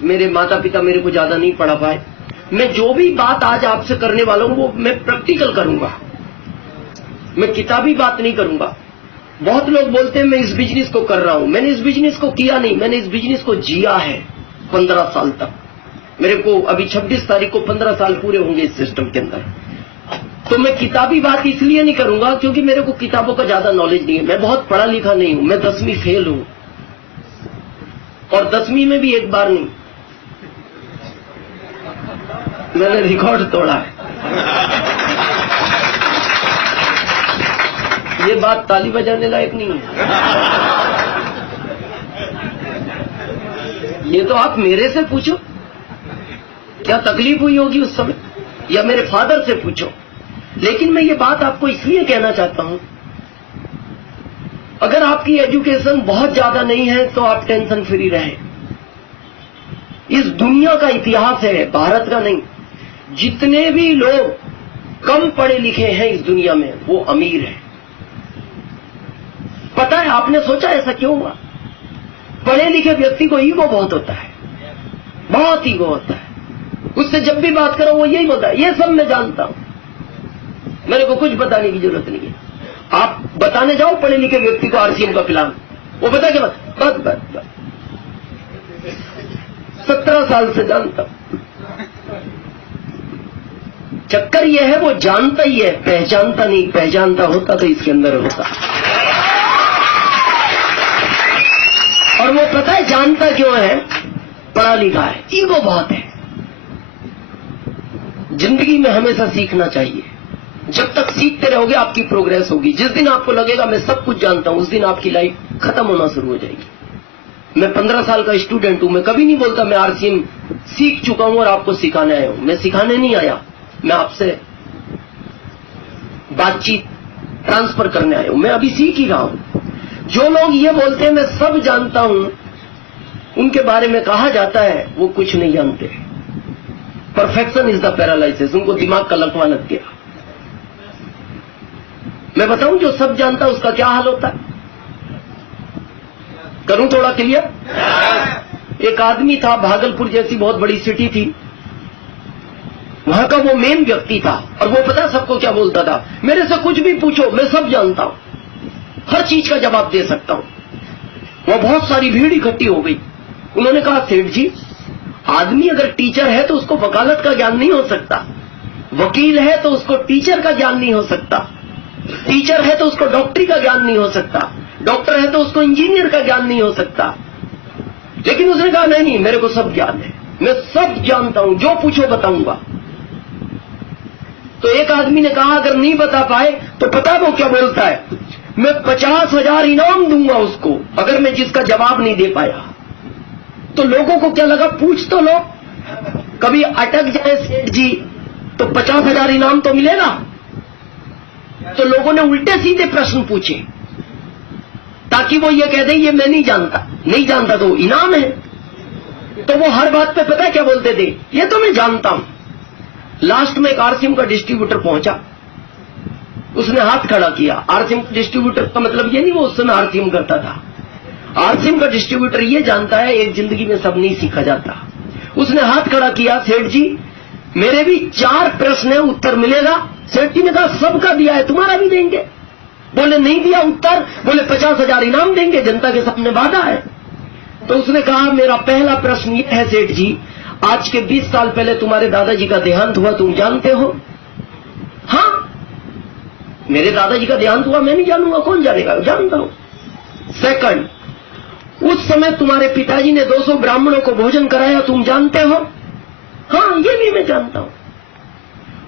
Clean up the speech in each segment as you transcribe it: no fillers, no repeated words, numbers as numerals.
मेरे माता पिता मेरे को ज्यादा नहीं पढ़ा पाए। मैं जो भी बात आज आपसे करने वाला हूं वो मैं प्रैक्टिकल करूंगा, मैं किताबी बात नहीं करूंगा। बहुत लोग बोलते हैं मैं इस बिजनेस को कर रहा हूं, मैंने इस बिजनेस को किया नहीं, मैंने इस बिजनेस को जिया है 15 साल तक। मेरे को अभी 26 तारीख को 15 साल पूरे होंगे इस सिस्टम के अंदर। तो मैं किताबी बात इसलिए नहीं करूंगा क्योंकि मेरे को किताबों का ज्यादा नॉलेज नहीं है, मैं बहुत पढ़ा लिखा नहीं हूं, मैं 10वीं फेल हूं, और 10वीं में भी एक बार नहीं, मैंने रिकॉर्ड तोड़ा है। ये बात ताली बजाने लायक नहीं है। ये तो आप मेरे से पूछो क्या तकलीफ हुई होगी उस समय, या मेरे फादर से पूछो। लेकिन मैं ये बात आपको इसलिए कहना चाहता हूं, अगर आपकी एजुकेशन बहुत ज्यादा नहीं है तो आप टेंशन फ्री रहे। इस दुनिया का इतिहास है, भारत का नहीं। जितने भी लोग कम पढ़े लिखे हैं इस दुनिया में वो अमीर हैं। पता है, आपने सोचा ऐसा क्यों हुआ? पढ़े लिखे व्यक्ति को ईगो बहुत होता है, बहुत ईगो होता है। उससे जब भी बात करो वो यही बोलता है, ये सब मैं जानता हूं, मेरे को कुछ बताने की जरूरत नहीं है। आप बताने जाओ पढ़े लिखे व्यक्ति को आरसीएम का प्लान, वो बता के बस 17 साल से जानता हूं। चक्कर यह है वो जानता ही है, पहचानता नहीं। पहचानता होता तो इसके अंदर होता। और वो पता है जानता क्यों है? पढ़ा लिखा है, ईगो बहुत है। जिंदगी में हमेशा सीखना चाहिए। जब तक सीखते रहोगे आपकी प्रोग्रेस होगी। जिस दिन आपको लगेगा मैं सब कुछ जानता हूं, उस दिन आपकी लाइफ खत्म होना शुरू हो जाएगी। मैं 15 साल का स्टूडेंट हूं, मैं कभी नहीं बोलता मैं आरसीएम सीख चुका हूं और आपको सिखाने आया हूं। मैं सिखाने नहीं आया, मैं आपसे बातचीत ट्रांसफर करने आया हूं। मैं अभी सीख ही रहा हूं। जो लोग ये बोलते हैं मैं सब जानता हूं, उनके बारे में कहा जाता है वो कुछ नहीं जानते। परफेक्शन इज द पैरालाइसिस, उनको दिमाग का लकवा लग गया। मैं बताऊं जो सब जानता है उसका क्या हाल होता है? करूं थोड़ा क्लियर? एक आदमी था, भागलपुर जैसी बहुत बड़ी सिटी थी, वहां का वो मेन व्यक्ति था, और वो पता सबको क्या बोलता था? मेरे से कुछ भी पूछो, मैं सब जानता हूं, हर चीज का जवाब दे सकता हूं। वहां बहुत सारी भीड़ इकट्ठी हो गई। उन्होंने कहा सेठ जी, आदमी अगर टीचर है तो उसको वकालत का ज्ञान नहीं हो सकता, वकील है तो उसको टीचर का ज्ञान नहीं हो सकता, टीचर है तो उसको डॉक्टरी का ज्ञान नहीं हो सकता, डॉक्टर है तो उसको इंजीनियर का ज्ञान नहीं हो सकता। लेकिन उसने कहा नहीं, मेरे को सब ज्ञान है, मैं सब जानता हूं, जो पूछो बताऊंगा। तो एक आदमी ने कहा अगर नहीं बता पाए तो पता वो क्या बोलता है? मैं 50,000 इनाम दूंगा उसको अगर मैं जिसका जवाब नहीं दे पाया। तो लोगों को क्या लगा, पूछ तो लो, कभी अटक जाए सेठ जी तो 50,000 इनाम तो मिलेगा। तो लोगों ने उल्टे सीधे प्रश्न पूछे ताकि वो ये कह दे ये मैं नहीं जानता, नहीं जानता तो इनाम है। तो वो हर बात पे पता है क्या बोलते थे? ये तो मैं जानता हूं। लास्ट में एक आरसीएम का डिस्ट्रीब्यूटर पहुंचा, उसने हाथ खड़ा किया। आरसीएम डिस्ट्रीब्यूटर का मतलब ये नहीं वो उस समय आरसीएम करता था। आरसीएम का डिस्ट्रीब्यूटर ये जानता है एक जिंदगी में सब नहीं सीखा जाता। उसने हाथ खड़ा किया, सेठ जी मेरे भी 4 प्रश्न है, उत्तर मिलेगा? सेठ जी ने कहा सबका दिया है, तुम्हारा भी देंगे। बोले नहीं दिया उत्तर? बोले 50,000 इनाम देंगे, जनता के सामने वादा है। तो उसने कहा मेरा पहला प्रश्न ये है सेठ जी, आज के 20 साल पहले तुम्हारे दादाजी का देहांत हुआ, तुम जानते हो? हाँ, मेरे दादाजी का देहांत हुआ, मैं नहीं जानूंगा, कौन जानेगा? जानता हूं। सेकंड, उस समय तुम्हारे पिताजी ने 200 ब्राह्मणों को भोजन कराया, तुम जानते हो? हाँ, ये भी मैं जानता हूं।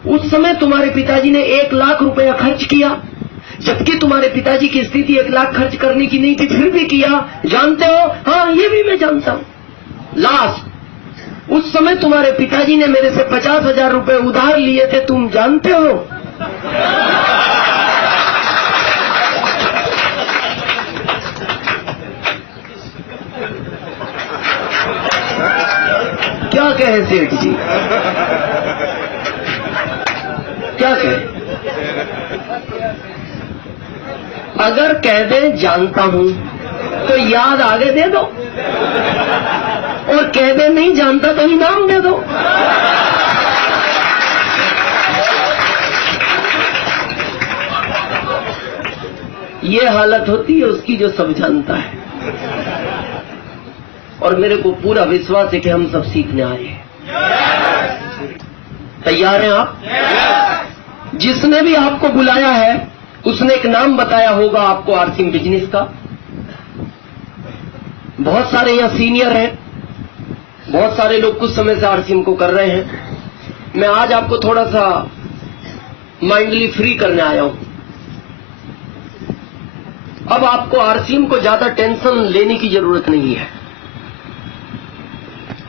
उस समय तुम्हारे पिताजी ने 1 लाख रुपया खर्च किया, जबकि तुम्हारे पिताजी की स्थिति 1 लाख खर्च करने की नहीं थी, फिर भी किया, जानते हो? हाँ, ये भी मैं जानता हूं। लास्ट, उस समय तुम्हारे पिताजी ने मेरे से 50,000 रुपए उधार लिए थे, तुम जानते हो? क्या कहे सेठ जी, क्या कहे? अगर कह दे जानता हूं तो याद आगे दे दो, और कह दे नहीं जानता तो इनाम दे दो। ये हालत होती है उसकी जो सब जानता है। और मेरे को पूरा विश्वास है कि हम सब सीखने आए हैं। तैयार हैं आप? जिसने भी आपको बुलाया है उसने एक नाम बताया होगा आपको आरसीएम बिजनेस का। बहुत सारे यहाँ सीनियर हैं, बहुत सारे लोग कुछ समय से आरसीएम को कर रहे हैं। मैं आज आपको थोड़ा सा माइंडली फ्री करने आया हूं। अब आपको आरसीएम को ज्यादा टेंशन लेने की जरूरत नहीं है।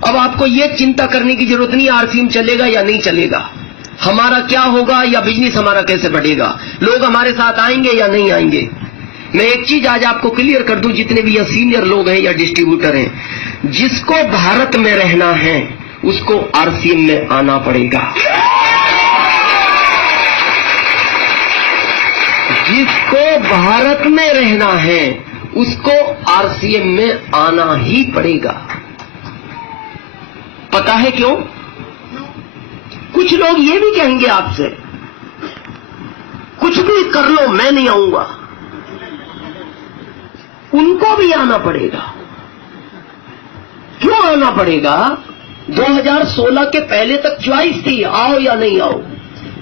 अब आपको यह चिंता करने की जरूरत नहीं आरसीएम चलेगा या नहीं चलेगा, हमारा क्या होगा या बिजनेस हमारा कैसे बढ़ेगा, लोग हमारे साथ आएंगे या नहीं आएंगे। मैं एक चीज आज आपको क्लियर कर दूं, जितने भी या सीनियर लोग हैं या डिस्ट्रीब्यूटर हैं, जिसको भारत में रहना है उसको आरसीएम में आना पड़ेगा। जिसको भारत में रहना है उसको आरसीएम में आना ही पड़ेगा। पता है क्यों? कुछ लोग ये भी कहेंगे आपसे, कुछ भी कर लो मैं नहीं आऊंगा। उनको भी आना पड़ेगा। क्यों आना पड़ेगा? 2016 के पहले तक चॉइस थी, आओ या नहीं आओ।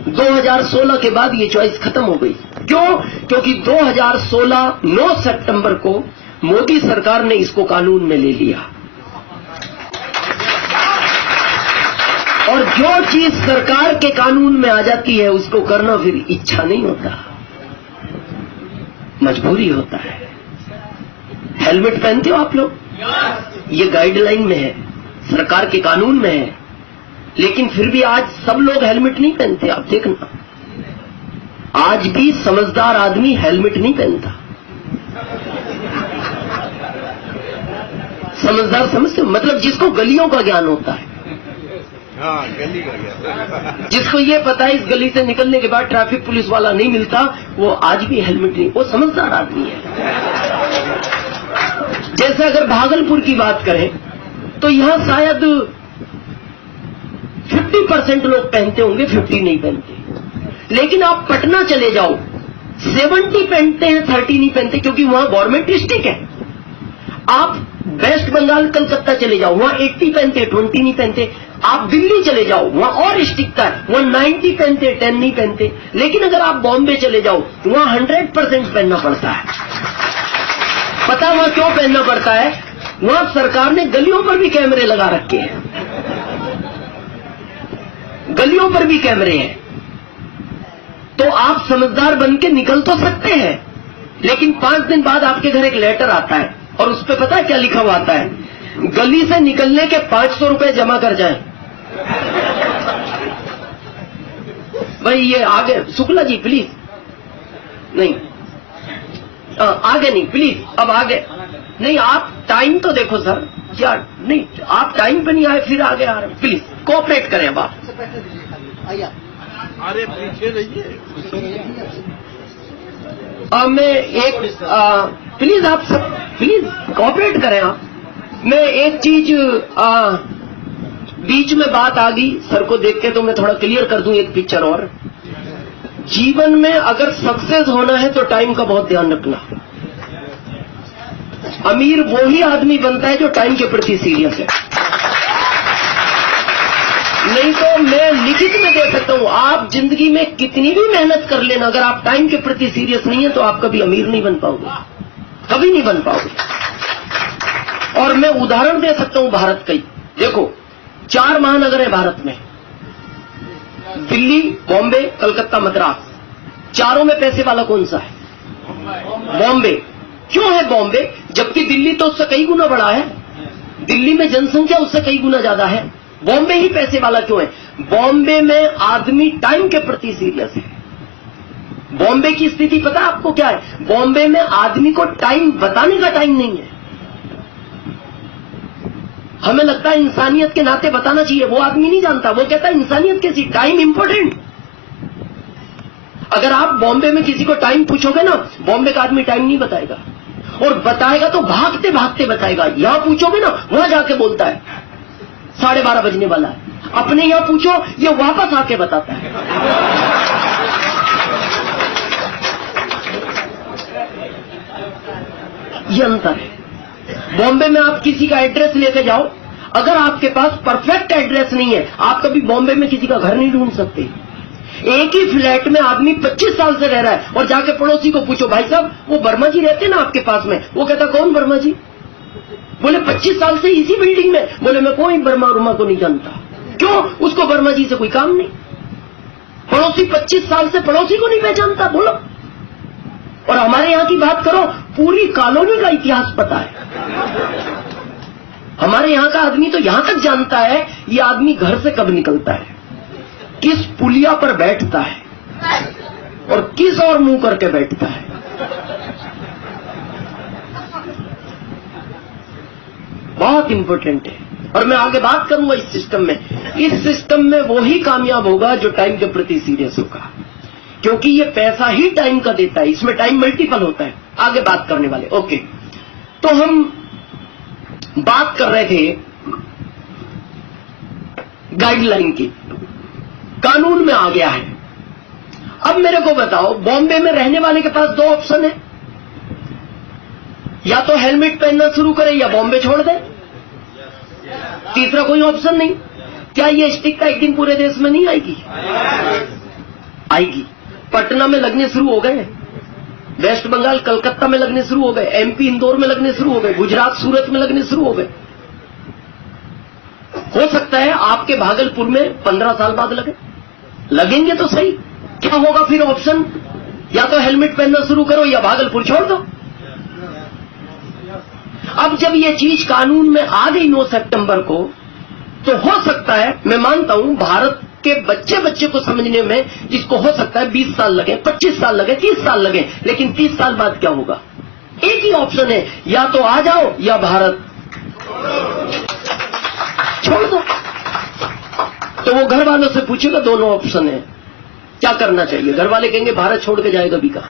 2016 के बाद ये चॉइस खत्म हो गई। क्यों? क्योंकि 2016 9 सितंबर को मोदी सरकार ने इसको कानून में ले लिया। और जो चीज सरकार के कानून में आ जाती है उसको करना फिर इच्छा नहीं होता, मजबूरी होता है। हेलमेट पहनते हो आप लोग? ये गाइडलाइन में है, सरकार के कानून में है, लेकिन फिर भी आज सब लोग हेलमेट नहीं पहनते। आप देखना, आज भी समझदार आदमी हेलमेट नहीं पहनता। समझदार समझते हो? मतलब जिसको गलियों का ज्ञान होता है, हाँ, गली का ज्ञान, जिसको ये पता है इस गली से निकलने के बाद ट्रैफिक पुलिस वाला नहीं मिलता, वो आज भी हेलमेट नहीं, वो समझदार आदमी है। जैसे अगर भागलपुर की बात करें तो यहां शायद 50% लोग पहनते होंगे, 50 नहीं पहनते। लेकिन आप पटना चले जाओ, 70 पहनते हैं, 30 नहीं पहनते, क्योंकि वहां गवर्नमेंट स्ट्रिक्ट है। आप वेस्ट बंगाल कलकत्ता चले जाओ, वहां 80 पहनते, 20 नहीं पहनते। आप दिल्ली चले जाओ, वहां और स्ट्रिक्ट है, वहां 90 पहनते, 10 नहीं पहनते। लेकिन अगर आप बॉम्बे चले जाओ तो वहां 100% पहनना पड़ता है। पता वहां क्यों पहनना पड़ता है? वहां सरकार ने गलियों पर भी कैमरे लगा रखे हैं, गलियों पर भी कैमरे हैं। तो आप समझदार बन के निकल तो सकते हैं, लेकिन 5 दिन बाद आपके घर एक लेटर आता है और उस पर पता है क्या लिखा हुआ आता है? गली से निकलने के 500 रुपए जमा कर जाएं। भाई ये आगे, शुक्ला जी प्लीज, नहीं आगे नहीं प्लीज, अब आगे नहीं। आप टाइम तो देखो सर, क्या नहीं आप टाइम पे नहीं आए फिर आगे आ रहे, प्लीज कोऑपरेट करें। अब आप अरे पीछे रहिए। मैं एक प्लीज आप सब प्लीज कोऑपरेट करें। आप मैं एक चीज बीच में बात आ गई सर को देख के, तो मैं थोड़ा क्लियर कर दूं एक पिक्चर और। जीवन में अगर सक्सेस होना है तो टाइम का बहुत ध्यान रखना। अमीर वो ही आदमी बनता है जो टाइम के प्रति सीरियस है। नहीं तो मैं लिखित में दे सकता हूं, आप जिंदगी में कितनी भी मेहनत कर लेना, अगर आप टाइम के प्रति सीरियस नहीं है तो आप कभी अमीर नहीं बन पाओगे, कभी नहीं बन पाओगे। और मैं उदाहरण दे सकता हूं भारत का ही। देखो 4 महानगर है भारत में, दिल्ली, बॉम्बे, कलकत्ता, मद्रास। चारों में पैसे वाला कौन सा है? बॉम्बे। क्यों है बॉम्बे? जबकि दिल्ली तो उससे कई गुना बड़ा है, दिल्ली में जनसंख्या उससे कई गुना ज्यादा है। बॉम्बे ही पैसे वाला क्यों है? बॉम्बे में आदमी टाइम के प्रति सीरियस है। बॉम्बे की स्थिति पता आपको क्या है? बॉम्बे में आदमी को टाइम बताने का टाइम नहीं है। हमें लगता है इंसानियत के नाते बताना चाहिए, वो आदमी नहीं जानता, वो कहता है इंसानियत कैसी, टाइम इंपॉर्टेंट। अगर आप बॉम्बे में किसी को टाइम पूछोगे ना, बॉम्बे का आदमी टाइम नहीं बताएगा। और बताएगा तो भागते भागते बताएगा। यहां पूछोगे ना, वहां जाके बोलता है 12:30 बजने वाला है। अपने यहां पूछो, ये वापस आके बताता है। ये अंतर है। बॉम्बे में आप किसी का एड्रेस लेके जाओ, अगर आपके पास परफेक्ट एड्रेस नहीं है, आप कभी बॉम्बे में किसी का घर नहीं ढूंढ सकते। एक ही फ्लैट में आदमी 25 साल से रह रहा है और जाके पड़ोसी को पूछो, भाई साहब वो वर्मा जी रहते ना आपके पास में? वो कहता कौन वर्मा जी? बोले 25 साल से इसी बिल्डिंग में। बोले मैं कोई वर्मा को नहीं जानता। क्यों? उसको वर्मा जी से कोई काम नहीं। पड़ोसी 25 साल से पड़ोसी को नहीं पहचानता। बोलो। और हमारे यहां की बात करो, पूरी कॉलोनी का इतिहास पता है। हमारे यहां का आदमी तो यहां तक जानता है ये आदमी घर से कब निकलता है, किस पुलिया पर बैठता है और किस और मुंह करके बैठता है। बहुत इंपॉर्टेंट है। और मैं आगे बात करूंगा इस सिस्टम में। इस सिस्टम में वो ही कामयाब होगा जो टाइम के प्रति सीरियस होगा, क्योंकि ये पैसा ही टाइम का देता है। इसमें टाइम मल्टीपल होता है। आगे बात करने वाले। ओके, तो हम बात कर रहे थे गाइडलाइन की। कानून में आ गया है। अब मेरे को बताओ, बॉम्बे में रहने वाले के पास 2 ऑप्शन है, या तो हेलमेट पहनना शुरू करे या बॉम्बे छोड़ दे। तीसरा कोई ऑप्शन नहीं। क्या ये स्टिक का एक दिन पूरे देश में नहीं आएगी? आएगी। पटना में लगने शुरू हो गए, वेस्ट बंगाल कलकत्ता में लगने शुरू हो गए, एमपी इंदौर में लगने शुरू हो गए, गुजरात सूरत में लगने शुरू हो गए। हो सकता है आपके भागलपुर में 15 साल बाद लगेंगे तो सही। क्या होगा फिर ऑप्शन? या तो हेलमेट पहनना शुरू करो या भागलपुर छोड़ दो। अब जब ये चीज कानून में आ गई 9 सितंबर को, तो हो सकता है, मैं मानता हूं भारत के बच्चे को समझने में इसको हो सकता है 20 साल लगे, 25 साल लगे, 30 साल लगे, लेकिन 30 साल बाद क्या होगा? एक ही ऑप्शन है, या तो आ जाओ या भारत छोड़ दो। तो वो घर वालों से पूछेगा, दोनों ऑप्शन है, क्या करना चाहिए? घर वाले कहेंगे भारत छोड़ के जाएगा भी कहां?